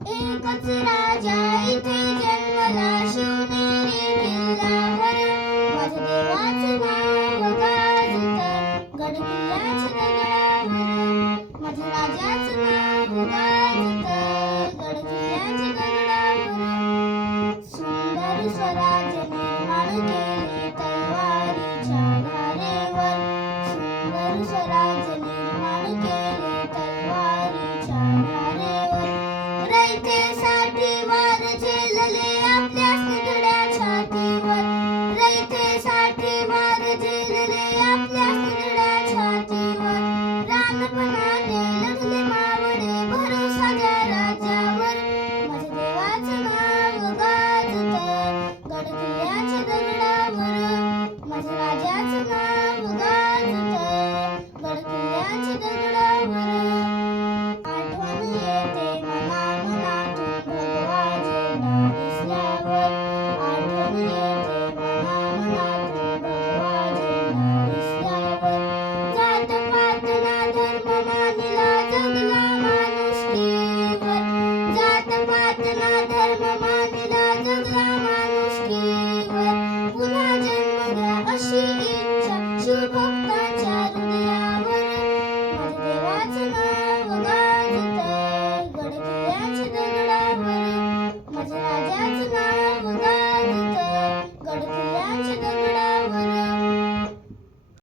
एकच राजा इथे जन्मला शिवनेरी किल्ल्यावर माझ्या देवाचं नाव गाजतं गड किल्ल्याच्या दगडावर माझ्या राजाचं नाव गाजतं गड किल्ल्याच्या दगडावर सुंदर स्वराज्य निर्माण केले तलवारीच्या धारेवर सुंदर स्वराज्य निर्माण केले तलवारीच्या धारेवर रयतेसाठी वारचे